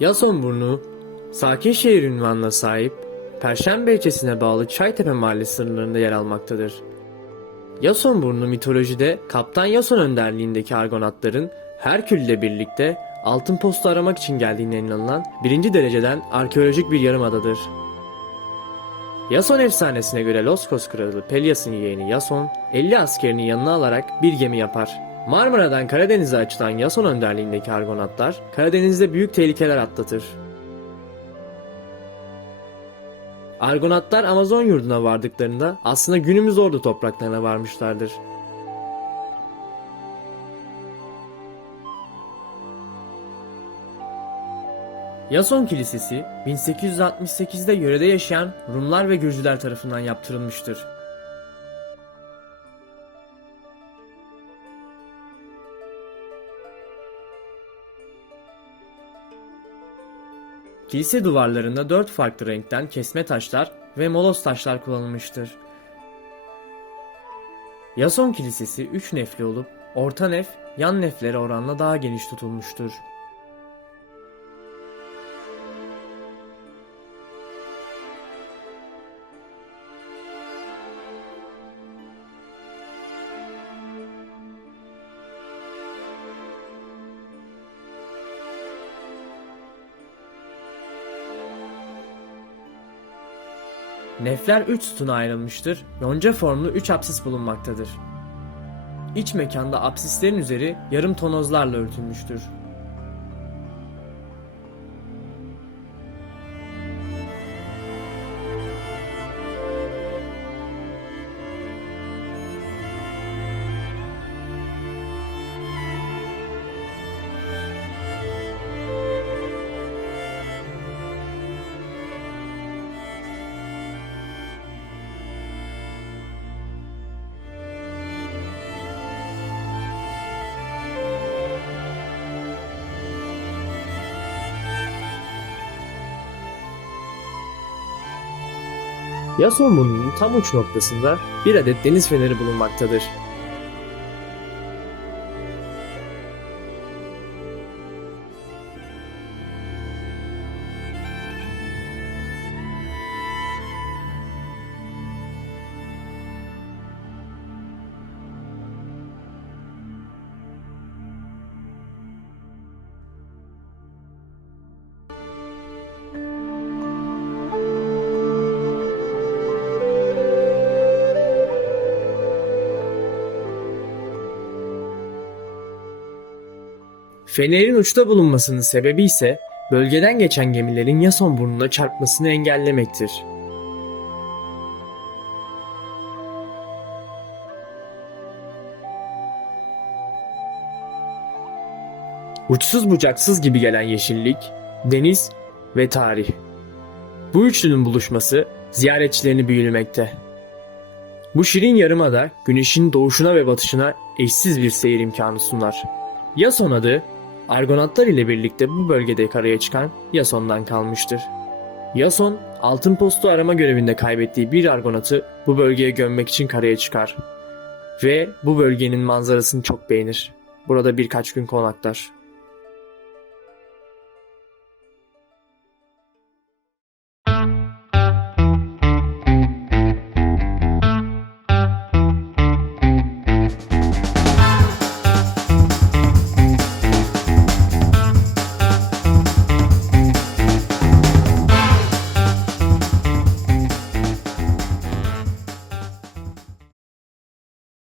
Yasonburnu, sakin şehir ünvanına sahip, Perşembe ilçesine bağlı Çaytepe Mahallesi sınırlarında yer almaktadır. Yasonburnu mitolojide Kaptan Yason önderliğindeki Argonatların Herkül ile birlikte altın postu aramak için geldiğine inanılan birinci dereceden arkeolojik bir yarımadadır. Yason efsanesine göre Loskos kralı Pelias'ın yeğeni Yason, 50 askerini yanına alarak bir gemi yapar. Marmara'dan Karadeniz'e açılan Yason önderliğindeki Argonatlar, Karadeniz'de büyük tehlikeler atlatır. Argonatlar Amazon yurduna vardıklarında aslında günümüz ordu topraklarına varmışlardır. Yason Kilisesi 1868'de yörede yaşayan Rumlar ve Gürcüler tarafından yaptırılmıştır. Kilise duvarlarında dört farklı renkten kesme taşlar ve molos taşlar kullanılmıştır. Yason Kilisesi 3 nefli olup orta nef yan neflere oranla daha geniş tutulmuştur. Nefler 3 sütuna ayrılmıştır. Yonca formlu 3 apsis bulunmaktadır. İç mekanda apsislerin üzeri yarım tonozlarla örtülmüştür. Yason burnunun tam uç noktasında bir adet deniz feneri bulunmaktadır. Fenerin uçta bulunmasının sebebi ise bölgeden geçen gemilerin Yason burnuna çarpmasını engellemektir. Uçsuz bucaksız gibi gelen yeşillik, deniz ve tarih. Bu üçlünün buluşması ziyaretçilerini büyülemekte. Bu şirin yarımada güneşin doğuşuna ve batışına eşsiz bir seyir imkanı sunar. Yason adı Argonatlar ile birlikte bu bölgede karaya çıkan Yason'dan kalmıştır. Yason, altın postu arama görevinde kaybettiği bir Argonat'ı bu bölgeye gömmek için karaya çıkar. Ve bu bölgenin manzarasını çok beğenir. Burada birkaç gün konaklar.